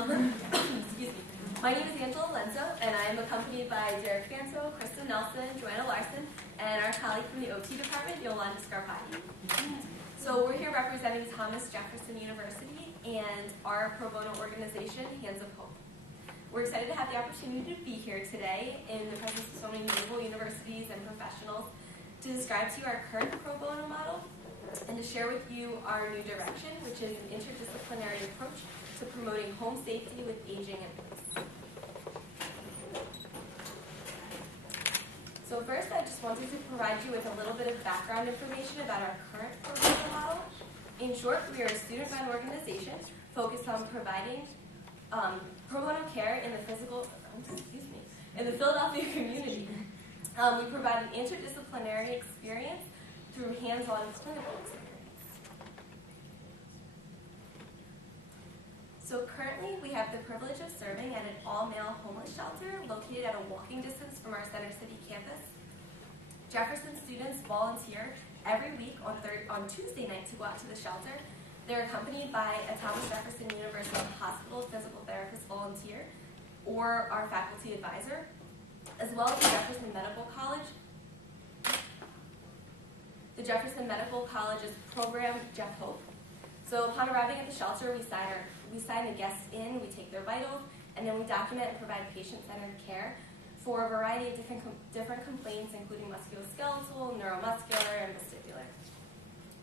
Excuse me. My name is Angela Lenzo, and I am accompanied by Derek Fanso, Kristen Nelson, Joanna Larson, and our colleague from the OT department, Yolanda Scarpati. So we're here representing Thomas Jefferson University and our pro bono organization, Hands of Hope. We're excited to have the opportunity to be here today in the presence of so many notable universities and professionals to describe to you our current pro bono model and to share with you our new direction, which is an interdisciplinary approach to promoting home safety with aging in place. So first, I just wanted to provide you with a little bit of background information about our current pro bono model. In short, we are a student-run organization focused on providing pro bono care in the Philadelphia community. We provide an interdisciplinary experience through hands-on clinical experience. So currently, we have the privilege of serving at an all-male homeless shelter located at a walking distance from our Center City campus. Jefferson students volunteer every week on Tuesday night to go out to the shelter. They're accompanied by a Thomas Jefferson University Hospital physical therapist volunteer or our faculty advisor, as well as the Jefferson Medical College. The Jefferson Medical College's program, Jeff Hope. So upon arriving at the shelter, we sign the guests in, we take their vitals, and then we document and provide patient-centered care for a variety of different complaints, including musculoskeletal, neuromuscular, and vestibular.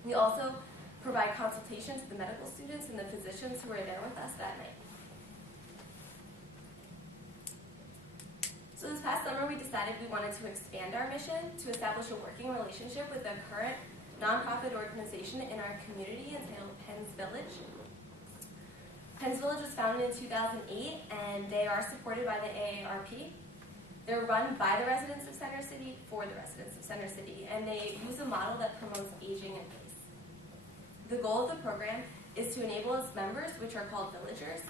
We also provide consultation to the medical students and the physicians who are there with us that night. So this past summer, we decided we wanted to expand our mission to establish a working relationship with a current nonprofit organization in our community entitled Penn's Village. Penn's Village was founded in 2008, and they are supported by the AARP. They're run by the residents of Center City for the residents of Center City, and they use a model that promotes aging in place. The goal of the program is to enable its members, which are called villagers,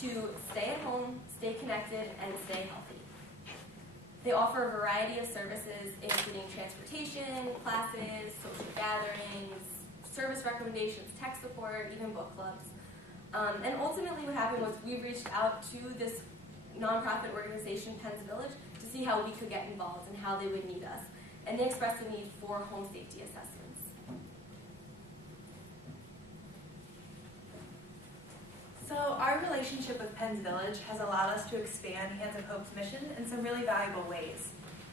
to stay at home, stay connected, and stay healthy. They offer a variety of services, including transportation, classes, social gatherings, service recommendations, tech support, even book clubs. And ultimately what happened was we reached out to this nonprofit organization, Penn's Village, to see how we could get involved and how they would need us. And they expressed a need for home safety assessments. So our relationship with Penn's Village has allowed us to expand Hands of Hope's mission in some really valuable ways.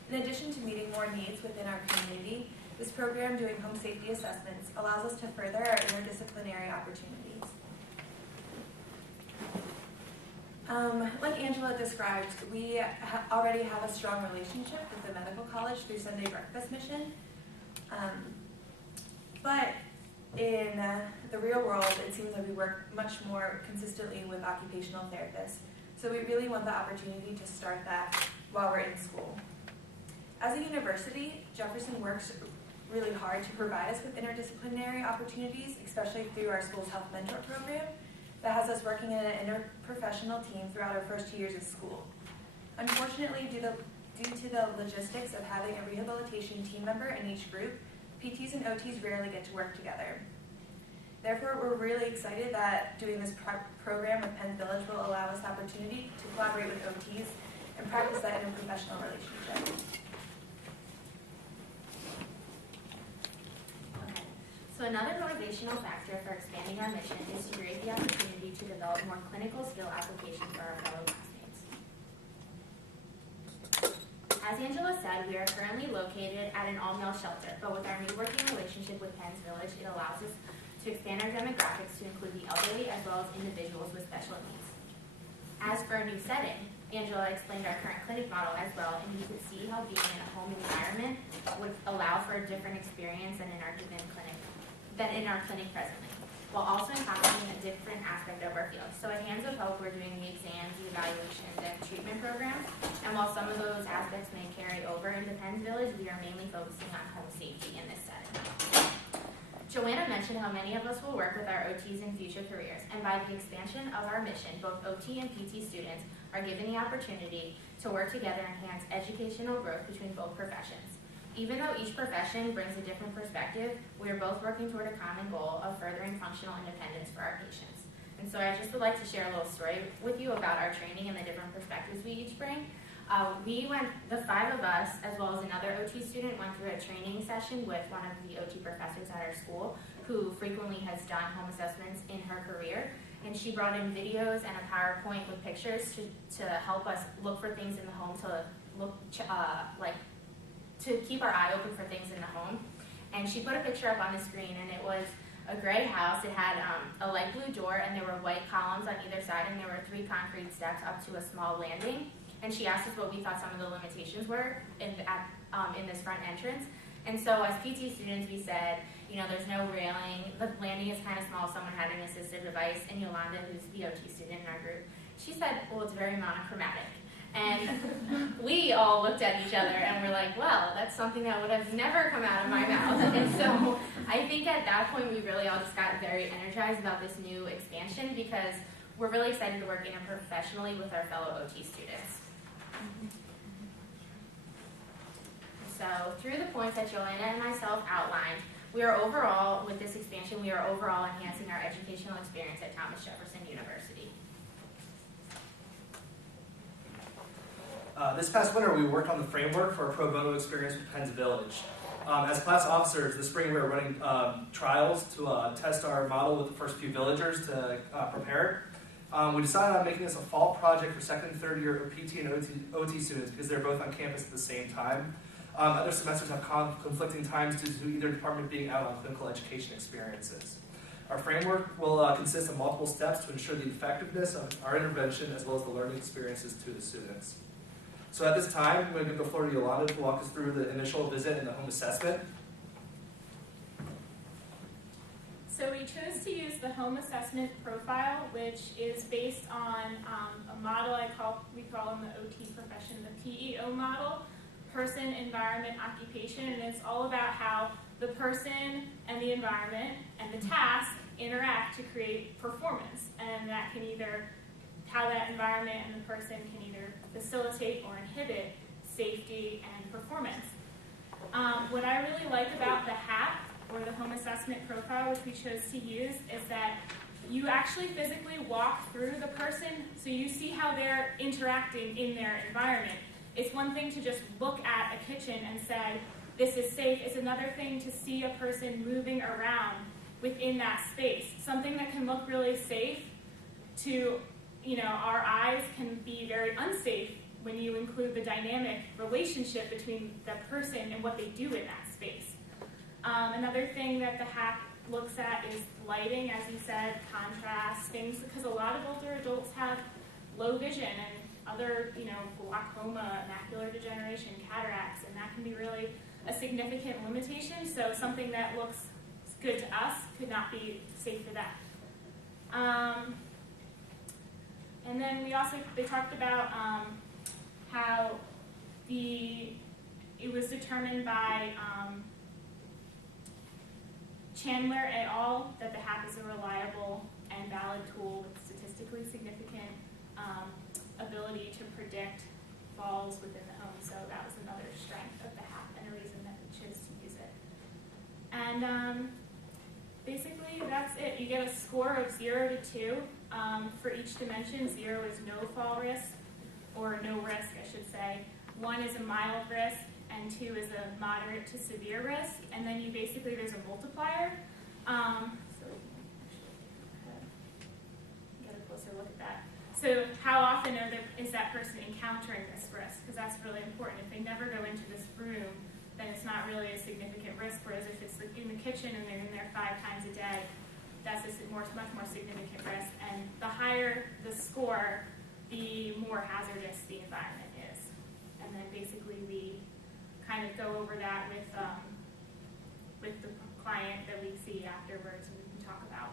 In addition to meeting more needs within our community, this program doing home safety assessments allows us to further our interdisciplinary opportunities. Like Angela described, we already have a strong relationship with the medical college through Sunday Breakfast Mission. But in the real world, it seems like we work much more consistently with occupational therapists. So we really want the opportunity to start that while we're in school. As a university, Jefferson works really hard to provide us with interdisciplinary opportunities, especially through our school's Health Mentor program that has us working in an interprofessional team throughout our first 2 years of school. Unfortunately, due to the logistics of having a rehabilitation team member in each group, PTs and OTs rarely get to work together. Therefore, we're really excited that doing this program with Penn's Village will allow us the opportunity to collaborate with OTs and practice that interprofessional relationship. Okay. So another motivational factor for expanding our mission is to create the opportunity to develop more clinical skill applications for our fellow classmates. As Angela said, we are currently located at an all-male shelter, but with our new working relationship with Penn's Village, it allows us to expand our demographics to include the elderly as well as individuals with special needs. As for a new setting, Angela explained our current clinic model as well, and you could see how being in a home environment would allow for a different experience than in our clinic presently, while also encompassing a different aspect of our field. So at Hands of Hope, we're doing the exams, the evaluations, and treatment programs, and while some of those aspects may carry over into Penn's Village, we are mainly focusing on home safety in this setting. Joanna mentioned how many of us will work with our OTs in future careers, and by the expansion of our mission, both OT and PT students are given the opportunity to work together and enhance educational growth between both professions. Even though each profession brings a different perspective, we are both working toward a common goal of furthering functional independence for our patients. And so I just would like to share a little story with you about our training and the different perspectives we each bring. The 5 of us, as well as another OT student, went through a training session with one of the OT professors at our school who frequently has done home assessments in her career. And she brought in videos and a PowerPoint with pictures to help us look for things in the home, to keep our eye open for things in the home. And she put a picture up on the screen, and it was a gray house. It had a light blue door, and there were white columns on either side, and there were 3 concrete steps up to a small landing. And she asked us what we thought some of the limitations were in this front entrance. And so as PT students, we said, there's no railing, the landing is kind of small, someone had an assistive device, and Yolanda, who's the OT student in our group, she said, well, it's very monochromatic. And we all looked at each other and were like, well, that's something that would have never come out of my mouth. And so I think at that point we really all just got very energized about this new expansion because we're really excited to work interprofessionally with our fellow OT students. So through the points that Joanna and myself outlined, with this expansion, we are overall enhancing our educational experience at Thomas Jefferson University. This past winter, we worked on the framework for a pro bono experience with Penn's Village. As class officers, this spring we were running trials to test our model with the first few villagers to prepare it. We decided on making this a fall project for second and third year PT and OT students because they're both on campus at the same time. Other semesters have conflicting times due to either department being out on clinical education experiences. Our framework will consist of multiple steps to ensure the effectiveness of our intervention as well as the learning experiences to the students. So at this time, I'm going to give the floor to Yolanda to walk us through the initial visit and the home assessment. So we chose to use the home assessment profile, which is based on a model we call in the OT profession the PEO model, person, environment, occupation, and it's all about how the person and the environment and the task interact to create performance, and that can how that environment and the person can either facilitate or inhibit safety and performance. What I really like about the HAP, or the home assessment profile, which we chose to use, is that you actually physically walk through the person, so you see how they're interacting in their environment. It's one thing to just look at a kitchen and say, this is safe. It's another thing to see a person moving around within that space. Something that can look really safe to our eyes can be very unsafe when you include the dynamic relationship between the person and what they do in that space. Another thing that the HAP looks at is lighting, as you said, contrast, things, because a lot of older adults have low vision and other, glaucoma, macular degeneration, cataracts, and that can be really a significant limitation. So something that looks good to us could not be safe for them. And then they talked about how it was determined by Chandler et al. That the HAP is a reliable and valid tool with statistically significant ability to predict falls within the home. So that was another strength of the HAP and a reason that we chose to use it. And basically that's it. You get a score of 0 to 2 for each dimension. 0 is no fall risk, or no risk, I should say. 1 is a mild risk, and 2 is a moderate to severe risk. And then there's a multiplier. So we can actually get a closer look at that. So how often is that person encountering this risk? Because that's really important. If they never go into this room, then it's not really a significant risk. Whereas if it's in the kitchen and they're in there 5 times a day, that's a much more significant risk. And the higher the score, the more hazardous the environment is. And then basically we kind of go over that with the client that we see afterwards, and we can talk about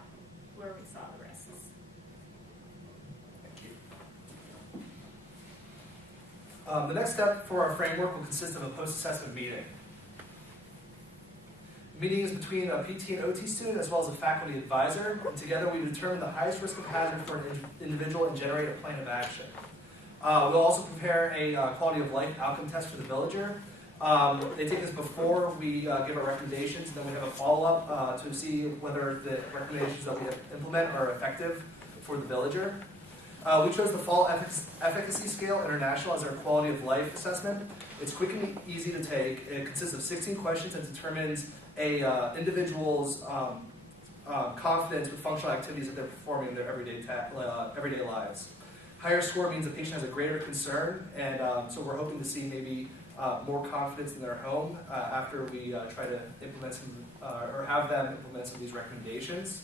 where we saw the risks. Thank you. The next step for our framework will consist of a post-assessment meeting. The meeting is between a PT and OT student as well as a faculty advisor, and together we determine the highest risk of hazard for an individual and generate a plan of action. We'll also prepare a quality of life outcome test for the villager. They take this before we give our recommendations, and then we have a follow-up to see whether the recommendations that we implement are effective for the villager. We chose the Fall Efficacy Scale International as our quality of life assessment. It's quick and easy to take. It consists of 16 questions and determines a individual's confidence with functional activities that they're performing in their everyday lives. Higher score means the patient has a greater concern, and so we're hoping to see maybe more confidence in their home after we try to implement some, or have them implement some of these recommendations.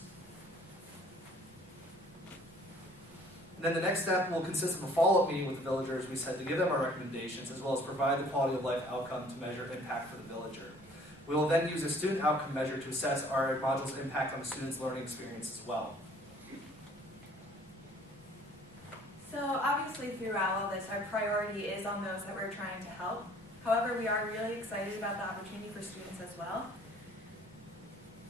And then the next step will consist of a follow-up meeting with the villagers, we said, to give them our recommendations, as well as provide the quality of life outcome to measure impact for the villager. We will then use a student outcome measure to assess our module's impact on the student's learning experience as well. So obviously throughout all this, our priority is on those that we're trying to help. However, we are really excited about the opportunity for students as well.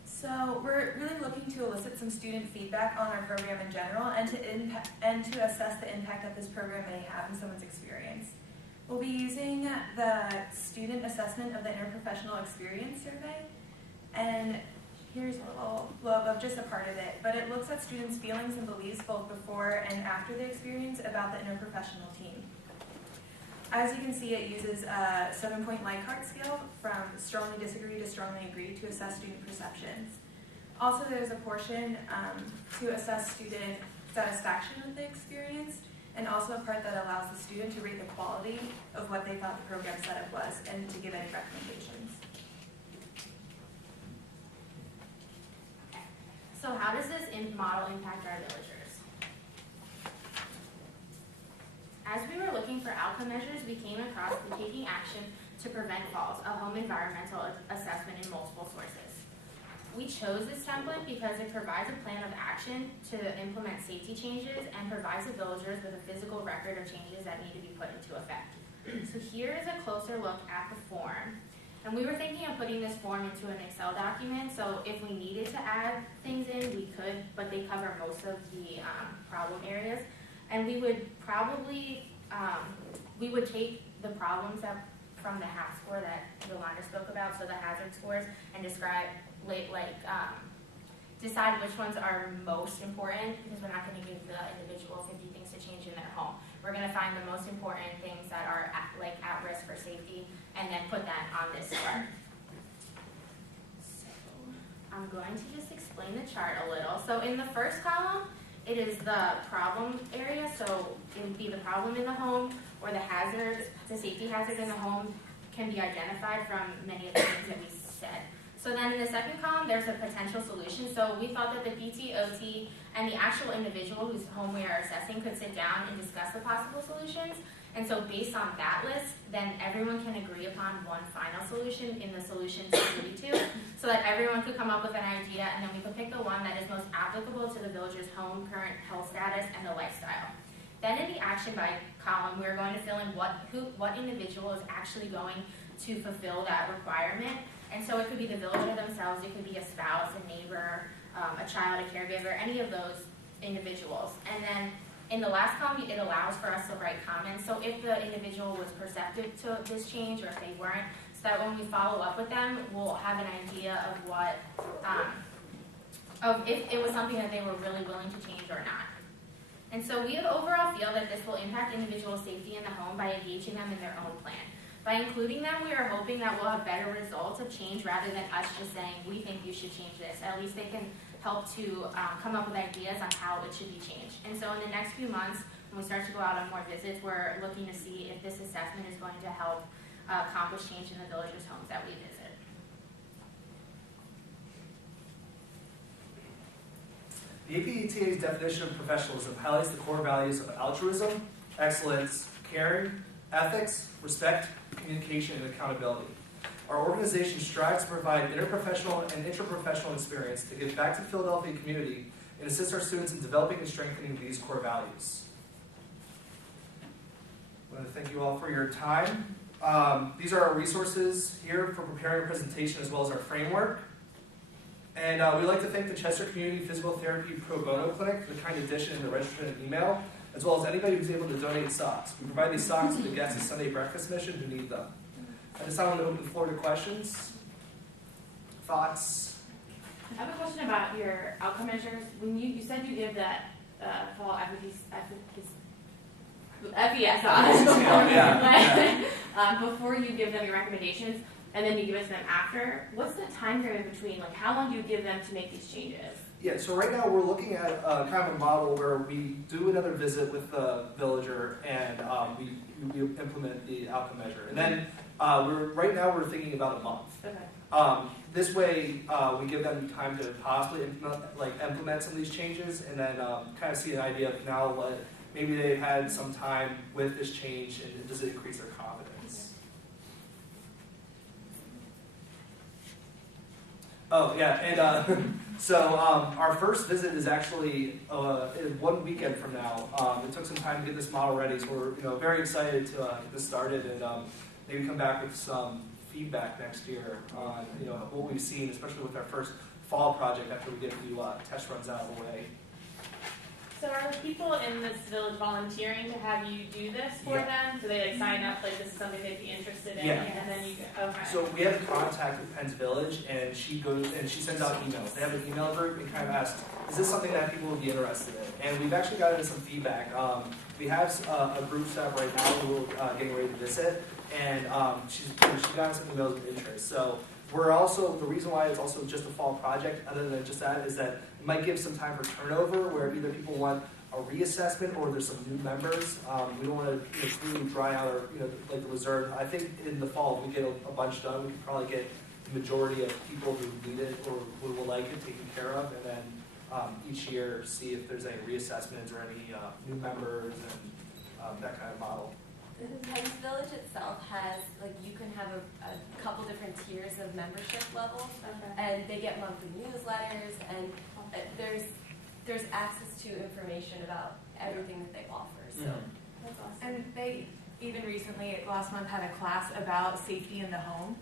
So we're really looking to elicit some student feedback on our program in general and to assess the impact that this program may have in someone's experience. We'll be using the student assessment of the interprofessional experience survey, and here's a little of just a part of it, but it looks at students' feelings and beliefs both before and after the experience about the interprofessional team. As you can see, it uses a 7-point Likert scale from strongly disagree to strongly agree to assess student perceptions. Also, there's a portion to assess student satisfaction with the experience, and also a part that allows the student to rate the quality of what they thought the program setup was and to give any recommendations. So how does this model impact our villagers? As we were looking for outcome measures, we came across the Taking Action to Prevent Falls, a home environmental assessment in multiple sources. We chose this template because it provides a plan of action to implement safety changes and provides the villagers with a physical record of changes that need to be put into effect. So here is a closer look at the form. And we were thinking of putting this form into an Excel document, so if we needed to add things in, we could, but they cover most of the problem areas. And we would probably, we would take the problems from the HAP score that Yolanda spoke about, so the hazard scores, and describe, decide which ones are most important, because we're not going to give the individual 50 things to change in their home. We're going to find the most important things that are at risk for safety, and then put that on this chart. So I'm going to just explain the chart a little. So in the first column, it is the problem area, so it would be the problem in the home, or the hazard, the safety hazard in the home can be identified from many of the things that we said. So then in the second column, there's a potential solution. So we thought that the PT, OT, and the actual individual whose home we are assessing could sit down and discuss the possible solutions. And so based on that list, then everyone can agree upon one final solution in the solutions agreed to, so that everyone could come up with an idea, and then we could pick the one that is most applicable to the villager's home, current health status, and the lifestyle. Then in the action by column, we're going to fill in what individual is actually going to fulfill that requirement. And so it could be the villager themselves, it could be a spouse, a neighbor, a child, a caregiver, any of those individuals. And then in the last column, it allows for us to write comments. So if the individual was perceptive to this change, or if they weren't, so that when we follow up with them, we'll have an idea of what, of if it was something that they were really willing to change or not. And so we overall feel that this will impact individual safety in the home by engaging them in their own plan. By including them, we are hoping that we'll have better results of change rather than us just saying, we think you should change this. At least they can help to come up with ideas on how it should be changed. And so in the next few months, when we start to go out on more visits, we're looking to see if this assessment is going to help accomplish change in the villagers' homes that we visit. The APETA's definition of professionalism highlights the core values of altruism, excellence, caring, ethics, respect, communication, and accountability. Our organization strives to provide interprofessional and intraprofessional experience to give back to the Philadelphia community and assist our students in developing and strengthening these core values. I want to thank you all for your time. These are our resources here for preparing a presentation, as well as our framework. And we'd like to thank the Chester Community Physical Therapy Pro Bono Clinic for the kind addition in the registered email, as well as anybody who's able to donate socks. We provide these socks to the guests of Sunday Breakfast Mission who need them. At this time, I want to open the floor to questions, thoughts. I have a question about your outcome measures. When you said you give that fall FES before you give them your recommendations, and then you give us them after. What's the time frame in between? Like, how long do you give them to make these changes? Yeah, so right now we're looking at kind of a model where we do another visit with the villager and we implement the outcome measure. And then right now we're thinking about a month. Okay. This way we give them time to possibly implement some of these changes and then kind of see an idea of now what maybe they've had some time with this change and does it increase their confidence. Oh yeah, and so our first visit is actually 1 weekend from now. It took some time to get this model ready, so we're very excited to get this started and maybe come back with some feedback next year on what we've seen, especially with our first fall project after we get a few test runs out of the way. So are the people in this village volunteering to have you do this for them? Do they sign up like this is something they'd be interested in? Yeah. And then you go, okay. So we have contact with Penn's Village, and she sends out emails. They have an email group and kind of asks, is this something that people would be interested in? And we've actually gotten some feedback. We have a group set up right now who we're getting ready to visit, and she's gotten some emails of interest. So we're also, the reason why it's also just a fall project, other than just that, is that it might give some time for turnover, where either people want a reassessment or there's some new members. We don't want to completely dry out our, like the reserve. I think in the fall, if we get a bunch done, we can probably get the majority of people who need it or who will like it taken care of, and then each year see if there's any reassessments or any new members and that kind of model. The Penn's Village itself has, you can have a couple different tiers of membership levels, and they get monthly newsletters, and there's access to information about everything that they offer. So That's awesome. And they even recently, last month, had a class about safety in the home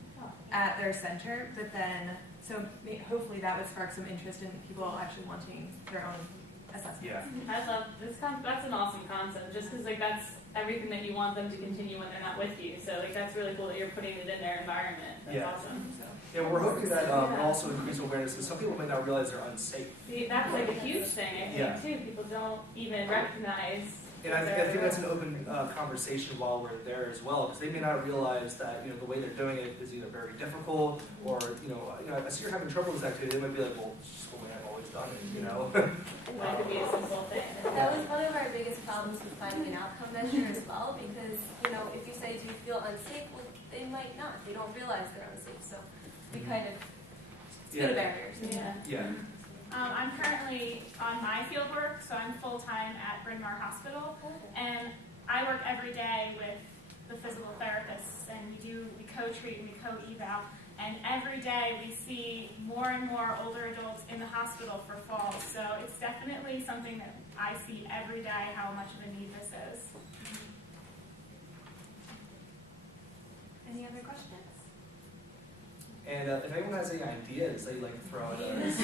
at their center, but then, so hopefully that would spark some interest in people actually wanting their own assessment. Yeah. I love this. That's an awesome concept. Just because that's everything that you want them to continue when they're not with you. So that's really cool that you're putting it in their environment. That's awesome. So. Yeah, we're hoping that will also increase awareness because some people may not realize they're unsafe. See, that's a huge thing, I think, too. People don't even recognize. And I think that's an open conversation while we're there as well, because they may not realize that the way they're doing it is either very difficult or I see you're having trouble with this activity. They might be like, well, it's just the way I've always done it, That could be a simple thing. that was one of our biggest problems with finding an outcome measure as well, because if you say, do you feel unsafe, well, they might not. They don't realize they're unsafe. So we kind of speed barriers. Yeah. I'm currently on my field work, so I'm full-time at Bryn Mawr Hospital, and I work every day with the physical therapists, and we co-treat, we co-eval, and every day we see more and more older adults in the hospital for falls, so it's definitely something that I see every day how much of a need this is. Any other questions? And if anyone has any ideas they'd like to throw at us,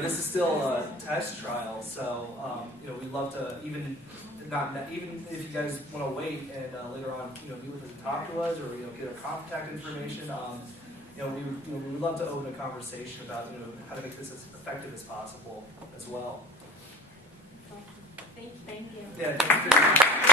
this is still a test trial, so we'd love to even if you guys want to wait and later on meet with us and talk to us or get our contact information. We would love to open a conversation about how to make this as effective as possible as well. Thank you. Yeah. Thank you.